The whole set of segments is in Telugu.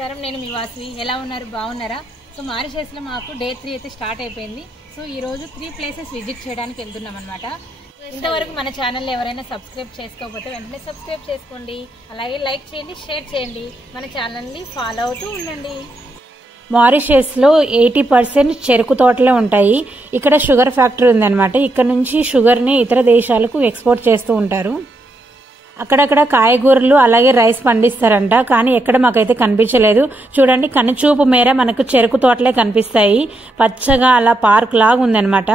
నమస్కారం, నేను మీ వాసవి. ఎలా ఉన్నారు? బాగున్నారా? సో మారిషస్లో మాకు డే 3 అయితే స్టార్ట్ అయిపోయింది. సో ఈరోజు 3 ప్లేసెస్ విజిట్ చేయడానికి వెళ్తున్నాం అనమాట. ఇంతవరకు మన ఛానల్లో ఎవరైనా సబ్స్క్రైబ్ చేసుకోకపోతే వెంటనే సబ్స్క్రైబ్ చేసుకోండి, అలాగే లైక్ చేయండి, షేర్ చేయండి, మన ఛానల్ని ఫాలో అవుతూ ఉండండి. మారిషస్లో 80% చెరుకు తోటలే ఉంటాయి. ఇక్కడ షుగర్ ఫ్యాక్టరీ ఉందన్నమాట. ఇక్కడ నుంచి షుగర్ని ఇతర దేశాలకు ఎక్స్పోర్ట్ చేస్తూ ఉంటారు. అక్కడక్కడ కాయగూరలు అలాగే రైస్ పండిస్తారంట, కానీ ఎక్కడ మాకైతే కనిపించలేదు. చూడండి, కనుచూపు మేర మనకు చెరుకు తోటలే కనిపిస్తాయి. పచ్చగా అలా పార్క్ లాగా ఉందన్నమాట.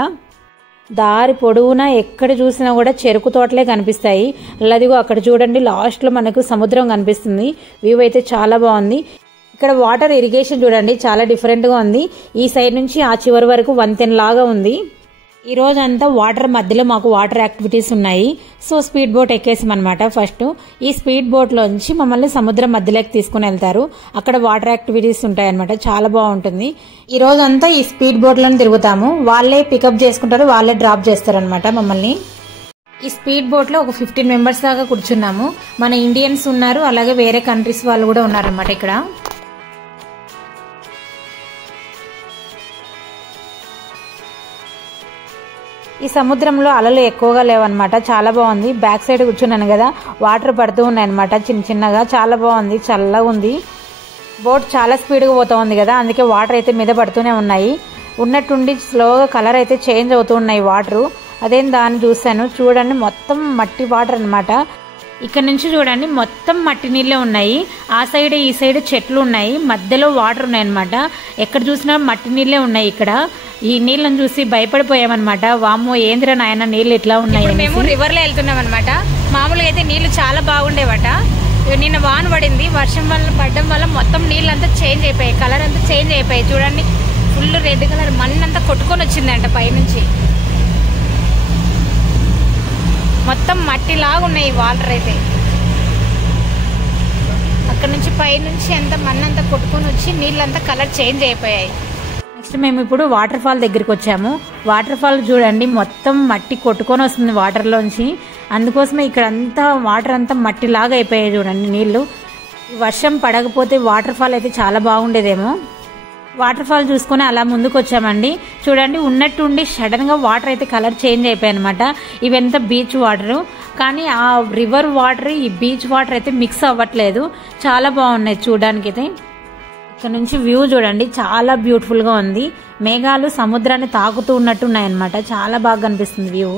దారి పొడవునా ఎక్కడ చూసినా కూడా చెరుకు తోటలే కనిపిస్తాయి. అలాదిగో అక్కడ చూడండి, లాస్ట్లో మనకు సముద్రం కనిపిస్తుంది. వ్యూ అయితే చాలా బాగుంది. ఇక్కడ వాటర్ ఇరిగేషన్ చూడండి, చాలా డిఫరెంట్గా ఉంది. ఈ సైడ్ నుంచి ఆ చివరి వరకు వంతెన లాగా ఉంది. ఈ రోజంతా వాటర్ మధ్యలో మాకు వాటర్ యాక్టివిటీస్ ఉన్నాయి. సో స్పీడ్ బోట్ ఎక్కేసామన్నమాట. ఫస్ట్ ఈ స్పీడ్ బోట్లోంచి మమ్మల్ని సముద్రం మధ్యలోకి తీసుకుని వెళ్తారు. అక్కడ వాటర్ యాక్టివిటీస్ ఉంటాయన్నమాట, చాలా బాగుంటుంది. ఈ రోజంతా ఈ స్పీడ్ బోట్లను తిరుగుతాము. వాళ్ళే పికప్ చేసుకుంటారు, వాళ్ళే డ్రాప్ చేస్తారనమాట మమ్మల్ని. ఈ స్పీడ్ బోట్లో ఒక 15 మెంబర్స్ దాకా కూర్చున్నాము. మన ఇండియన్స్ ఉన్నారు, అలాగే వేరే కంట్రీస్ వాళ్ళు కూడా ఉన్నారనమాట ఇక్కడ. ఈ సముద్రంలో అలలు ఎక్కువగా లేవన్నమాట, చాలా బాగుంది. బ్యాక్ సైడ్ కూర్చున్నాను కదా, వాటర్ పడుతూ ఉన్నాయన్నమాట చిన్న చిన్నగా. చాలా బాగుంది, చల్లగా ఉంది. బోట్ చాలా స్పీడ్గా పోతూ ఉంది కదా, అందుకే వాటర్ అయితే మీద పడుతూనే ఉన్నాయి. ఉన్నట్టుండి స్లోగా కలర్ అయితే చేంజ్ అవుతూ ఉన్నాయి వాటరు. అదేం దాన్ని చూశాను. చూడండి, మొత్తం మట్టి వాటర్ అనమాట. ఇక్కడ నుంచి చూడండి, మొత్తం మట్టి నీళ్ళే ఉన్నాయి. ఆ సైడ్ ఈ సైడ్ చెట్లు ఉన్నాయి, మధ్యలో వాటర్ ఉన్నాయన్నమాట. ఎక్కడ చూసినా మట్టి నీళ్ళే ఉన్నాయి. ఇక్కడ ఈ నీళ్ళని చూసి భయపడిపోయామన్నమాట. వామ్మో, ఏంద్ర నాయన నీళ్ళు ఇట్లా ఉన్నాయి. మేము రివర్లో వెళ్తున్నాం అనమాట. మామూలుగా అయితే నీళ్లు చాలా బాగుండేవట. నిన్న వాన పడింది, వర్షం వల్ల పడడం వల్ల మొత్తం నీళ్ళంతా చేంజ్ అయిపోయాయి, కలర్ అంతా చేంజ్ అయిపోయాయి. చూడండి, ఫుల్ రెడ్ కలర్ మన్నంతా కొట్టుకొని వచ్చిందంట పైనుంచి. మొత్తం మట్టిలాగా ఉన్నాయి వాటర్ అయితే. అక్కడ నుంచి పైనుంచి అంతా మన్నంతా కొట్టుకొని వచ్చి నీళ్ళంతా కలర్ చేంజ్ అయిపోయాయి. నెక్స్ట్ మేము ఇప్పుడు వాటర్ ఫాల్ దగ్గరికి వచ్చాము. వాటర్ ఫాల్ చూడండి, మొత్తం మట్టి కొట్టుకొని వస్తుంది వాటర్లోంచి. అందుకోసమే ఇక్కడ అంతా వాటర్ అంతా మట్టిలాగా అయిపోయాయి చూడండి నీళ్లు. వర్షం పడకపోతే వాటర్ ఫాల్ అయితే చాలా బాగుండేదేమో. వాటర్ ఫాల్ చూసుకొని అలా ముందుకు వచ్చామండి. చూడండి, ఉన్నట్టుండి సడన్ గా వాటర్ అయితే కలర్ చేంజ్ అయిపోయాయి అనమాట. ఇవంతా బీచ్ వాటర్, కానీ ఆ రివర్ వాటర్ ఈ బీచ్ వాటర్ అయితే మిక్స్ అవ్వట్లేదు. చాలా బాగున్నాయి చూడడానికి అయితే. ఇక్కడ నుంచి వ్యూ చూడండి, చాలా బ్యూటిఫుల్ గా ఉంది. మేఘాలు సముద్రాన్ని తాకుతూ ఉన్నట్టు ఉన్నాయన్నమాట, చాలా బాగా కనిపిస్తుంది వ్యూ.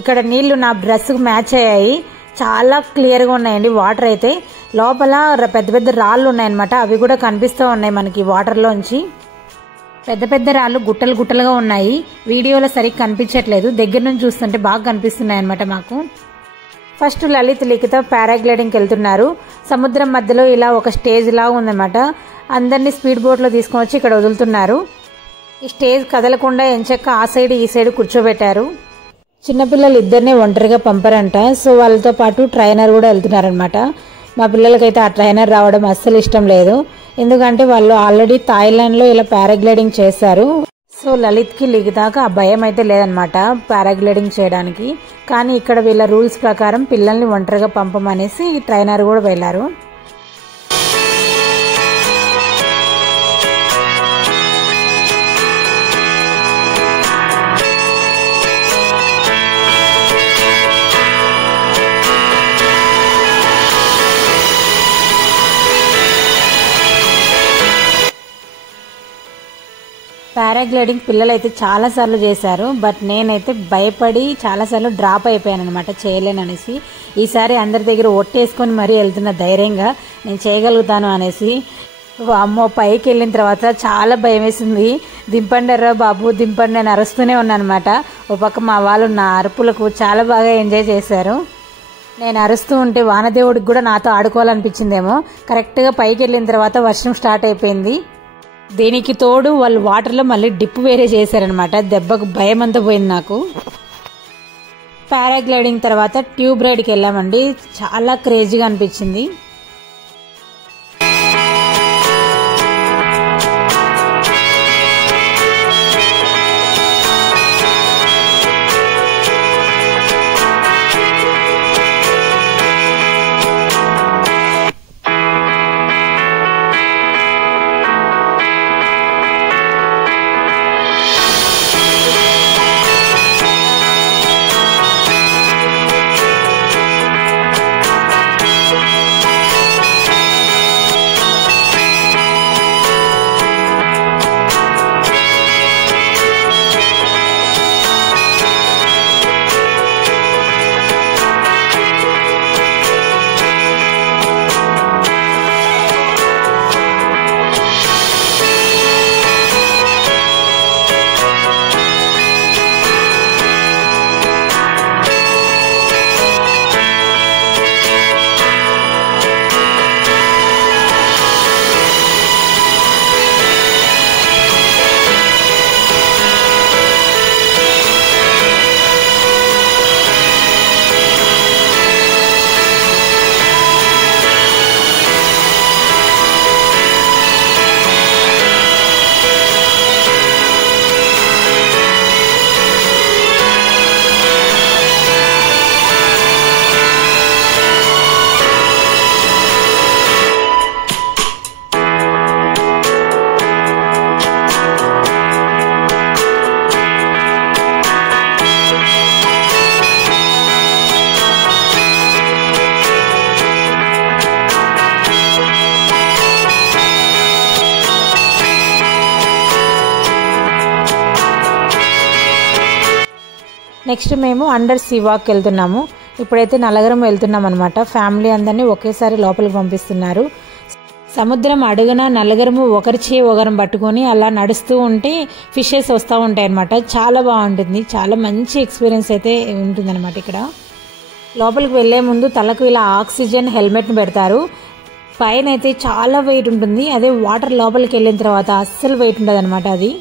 ఇక్కడ నీళ్లు నా డ్రెస్ కు మ్యాచ్ అయ్యాయి, చాలా క్లియర్ గా ఉన్నాయండి వాటర్ అయితే. లోపల పెద్ద పెద్ద రాళ్ళు ఉన్నాయన్నమాట, అవి కూడా కనిపిస్తూ ఉన్నాయి మనకి వాటర్ లోంచి. పెద్ద పెద్ద రాళ్ళు గుట్టలు గుట్టలుగా ఉన్నాయి. వీడియోలో సరిగ్గా కనిపించట్లేదు, దగ్గర నుంచి చూస్తుంటే బాగా కనిపిస్తున్నాయి అనమాట మాకు. ఫస్ట్ లలిత్ లిఖిత పారాగ్లైడింగ్కి వెళ్తున్నారు. సముద్రం మధ్యలో ఇలా ఒక స్టేజ్ లాగా ఉందన్నమాట. అందరినీ స్పీడ్ బోట్లో తీసుకొని వచ్చి ఇక్కడ వదులుతున్నారు. ఈ స్టేజ్ కదలకుండా ఎంచక్క ఆ సైడ్ ఈ సైడ్ కూర్చోబెట్టారు. చిన్నపిల్లలు ఇద్దరిని ఒంటరిగా పంపరంట, సో వాళ్ళతో పాటు ట్రైనర్ కూడా వెళ్తున్నారనమాట. మా పిల్లలకైతే ఆ ట్రైనర్ రావడం అస్సలు ఇష్టం లేదు, ఎందుకంటే వాళ్ళు ఆల్రెడీ థాయిలాండ్లో ఇలా పారాగ్లైడింగ్ చేశారు. సో లలిత్కి లిఖితాక ఆ భయం అయితే లేదనమాట పారాగ్లైడింగ్ చేయడానికి. కానీ ఇక్కడ వీళ్ళ రూల్స్ ప్రకారం పిల్లల్ని ఒంటరిగా పంపమనేసి ట్రైనర్ కూడా వెళ్ళారు. పారాగ్లైడింగ్ పిల్లలైతే చాలాసార్లు చేశారు, బట్ నేనైతే భయపడి చాలాసార్లు డ్రాప్ అయిపోయాను అనమాట, చేయలేననేసి. ఈసారి అందరి దగ్గర ఒట్టేసుకొని మరీ వెళ్తున్న ధైర్యంగా, నేను చేయగలుగుతాను అనేసి. అమ్మో, పైకి వెళ్ళిన తర్వాత చాలా భయం వేసింది. దింపండిరా బాబు, దింపండి అని అరుస్తూనే ఉన్నానమాట. ఓ పక్క మా వాళ్ళు నా అరుపులకు చాలా బాగా ఎంజాయ్ చేశారు. నేను అరుస్తూ ఉంటే వానదేవుడికి కూడా నాతో ఆడుకోవాలనిపించిందేమో. కరెక్ట్గా పైకి వెళ్ళిన తర్వాత వర్షం స్టార్ట్ అయిపోయింది. దీనికి తోడు వాళ్ళు వాటర్లో మళ్ళీ డిప్ వేరే చేశారనమాట. దెబ్బకు భయం అంతా పోయింది నాకు. పారాగ్లైడింగ్ తర్వాత ట్యూబ్ రైడ్కి వెళ్ళామండి, చాలా క్రేజీగా అనిపించింది. నెక్స్ట్ మేము అండర్ సీ వాక్ వెళ్తున్నాము. ఇప్పుడైతే నలగరం వెళ్తున్నాం అనమాట. ఫ్యామిలీ అందరినీ ఒకేసారి లోపలికి పంపిస్తున్నారు. సముద్రం అడుగున నలుగురము ఒకరి చేయి ఒకరం పట్టుకొని అలా నడుస్తూ ఉంటే ఫిషెస్ వస్తూ ఉంటాయి అనమాట. చాలా బాగుంటుంది, చాలా మంచి ఎక్స్పీరియన్స్ అయితే ఉంటుందన్నమాట. ఇక్కడ లోపలికి వెళ్లే ముందు తలకు ఇలా ఆక్సిజన్ హెల్మెట్ని పెడతారు. పైన అయితే చాలా వెయిట్ ఉంటుంది, అదే వాటర్ లోపలికి వెళ్ళిన తర్వాత అస్సలు వెయిట్ ఉండదు అనమాట. అది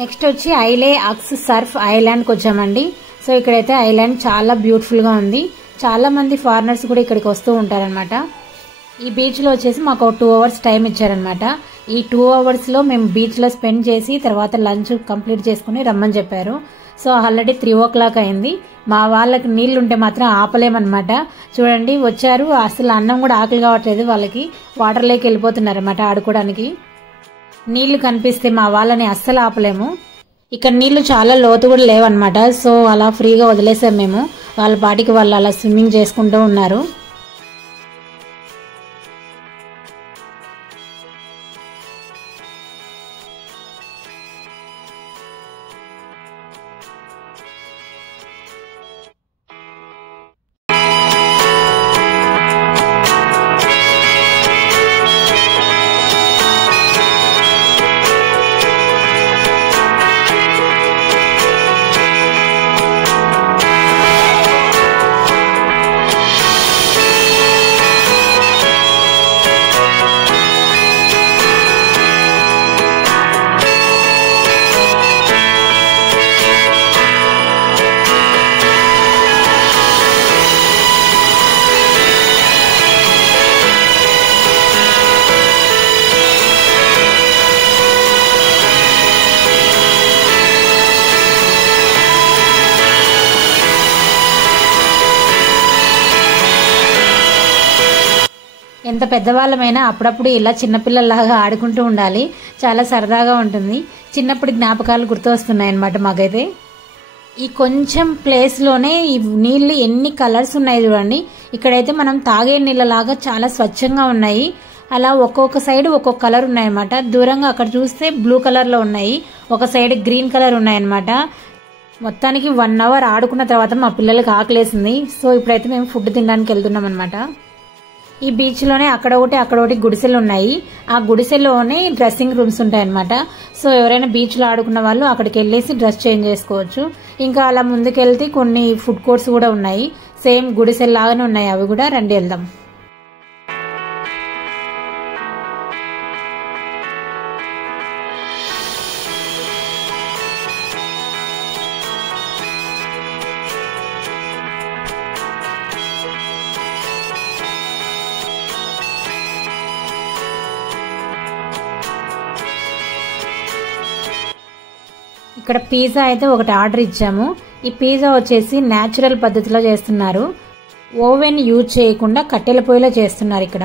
నెక్స్ట్ వచ్చి ఐలే అక్స్ సర్ఫ్ ఐలాండ్కి వచ్చామండి. సో ఇక్కడైతే ఐలాండ్ చాలా బ్యూటిఫుల్గా ఉంది. చాలా మంది ఫారినర్స్ కూడా ఇక్కడికి వస్తూ ఉంటారనమాట. ఈ బీచ్లో వచ్చేసి మాకు 2 hours టైం ఇచ్చారనమాట. ఈ 2 hours మేము బీచ్లో స్పెండ్ చేసి తర్వాత లంచ్ కంప్లీట్ చేసుకుని రమ్మని చెప్పారు. సో ఆల్రెడీ 3 o'clock అయింది. మా వాళ్ళకి నీళ్లు ఉంటే మాత్రం ఆపలేమన్నమాట. చూడండి వచ్చారు, అసలు అన్నం కూడా ఆకలి కావట్లేదు వాళ్ళకి. వాటర్లోకి వెళ్ళిపోతున్నారన్నమాట ఆడుకోవడానికి. నీళ్లు కనిపిస్తే మా వాళ్ళని అస్సలు ఆపలేము. ఇక్కడ నీళ్లు చాలా లోతు కూడా లేవన్నమాట. సో అలా ఫ్రీగా వదిలేసాం మేము. వాళ్ళ పాటికి వాళ్ళు అలా స్విమ్మింగ్ చేసుకుంటూ ఉన్నారు. ఎంత పెద్దవాళ్ళమైనా అప్పుడప్పుడు ఇలా చిన్నపిల్లల్లాగా ఆడుకుంటూ ఉండాలి. చాలా సరదాగా ఉంటుంది. చిన్నప్పటి జ్ఞాపకాలు గుర్తు వస్తున్నాయి అన్నమాట మాకైతే. ఈ కొంచెం ప్లేస్లోనే ఈ నీళ్లు ఎన్ని కలర్స్ ఉన్నాయి చూడండి. ఇక్కడైతే మనం తాగే నీళ్ళలాగా చాలా స్వచ్ఛంగా ఉన్నాయి. అలా ఒక్కొక్క సైడ్ ఒక్కొక్క కలర్ ఉన్నాయన్నమాట. దూరంగా అక్కడ చూస్తే బ్లూ కలర్లో ఉన్నాయి, ఒక సైడ్ గ్రీన్ కలర్ ఉన్నాయన్నమాట. మొత్తానికి 1 hour ఆడుకున్న తర్వాత మా పిల్లలకి ఆకలేసింది. సో ఇప్పుడైతే మేము ఫుడ్ తినడానికి వెళ్తున్నాం అనమాట. ఈ బీచ్లోనే అక్కడ ఒకటి గుడిసెలు ఉన్నాయి. ఆ గుడిసెలోనే డ్రెస్సింగ్ రూమ్స్ ఉంటాయి అనమాట. సో ఎవరైనా బీచ్లో ఆడుకున్న వాళ్ళు అక్కడికి వెళ్ళేసి డ్రెస్ చేంజ్ చేసుకోవచ్చు. ఇంకా అలా ముందుకెళ్తే కొన్ని ఫుడ్ కోర్ట్స్ కూడా ఉన్నాయి. సేమ్ గుడిసెల్ లాగానే ఉన్నాయి అవి కూడా. రండి వెళ్దాం. ఇక్కడ పిజ్జా అయితే ఒకటి ఆర్డర్ ఇచ్చాము. ఈ పిజ్జా వచ్చేసి న్యాచురల్ పద్ధతిలో చేస్తున్నారు. ఓవెన్ యూజ్ చేయకుండా కట్టెల పొయ్యిలో చేస్తున్నారు ఇక్కడ.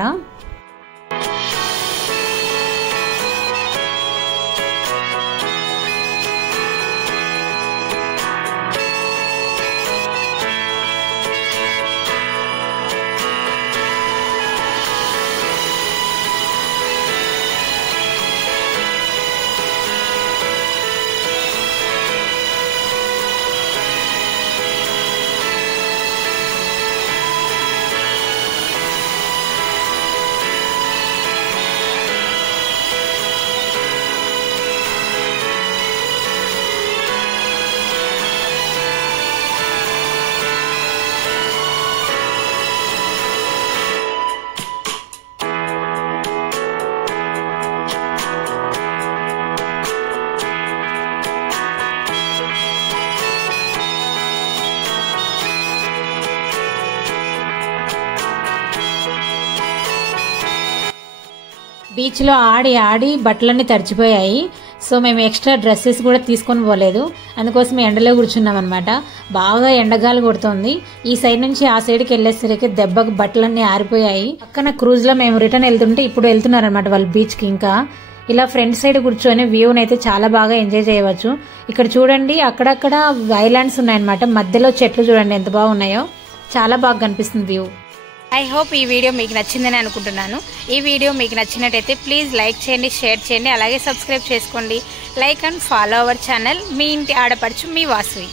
బీచ్లో ఆడి ఆడి బట్టలన్నీ తడిచిపోయాయి. సో మేము ఎక్స్ట్రా డ్రెస్సెస్ కూడా తీసుకొని పోలేదు. అందుకోసం ఎండలో కూర్చున్నాం అనమాట. బాగా ఎండగాలు కొడుతుంది. ఈ సైడ్ నుంచి ఆ సైడ్కి వెళ్ళేసరికి దెబ్బకు బట్టలన్నీ ఆరిపోయాయి. పక్కన క్రూజ్లో మేము రిటర్న్ వెళ్తుంటే ఇప్పుడు వెళ్తున్నారనమాట వాళ్ళు బీచ్కి. ఇంకా ఇలా ఫ్రంట్ సైడ్ కూర్చొని వ్యూని అయితే చాలా బాగా ఎంజాయ్ చేయవచ్చు. ఇక్కడ చూడండి అక్కడక్కడ ఐలాండ్స్ ఉన్నాయన్నమాట. మధ్యలో చెట్లు చూడండి ఎంత బాగున్నాయో. చాలా బాగా కనిపిస్తుంది వ్యూ. ఐ హోప్ ఈ వీడియో మీకు నచ్చిందని అనుకుంటున్నాను. ఈ వీడియో మీకు నచ్చినట్టయితే ప్లీజ్ లైక్ చేయండి, షేర్ చేయండి, అలాగే సబ్స్క్రైబ్ చేసుకోండి. Like and follow our channel. మీ ఇంటి ఆడపడుచు మీ వాసవి.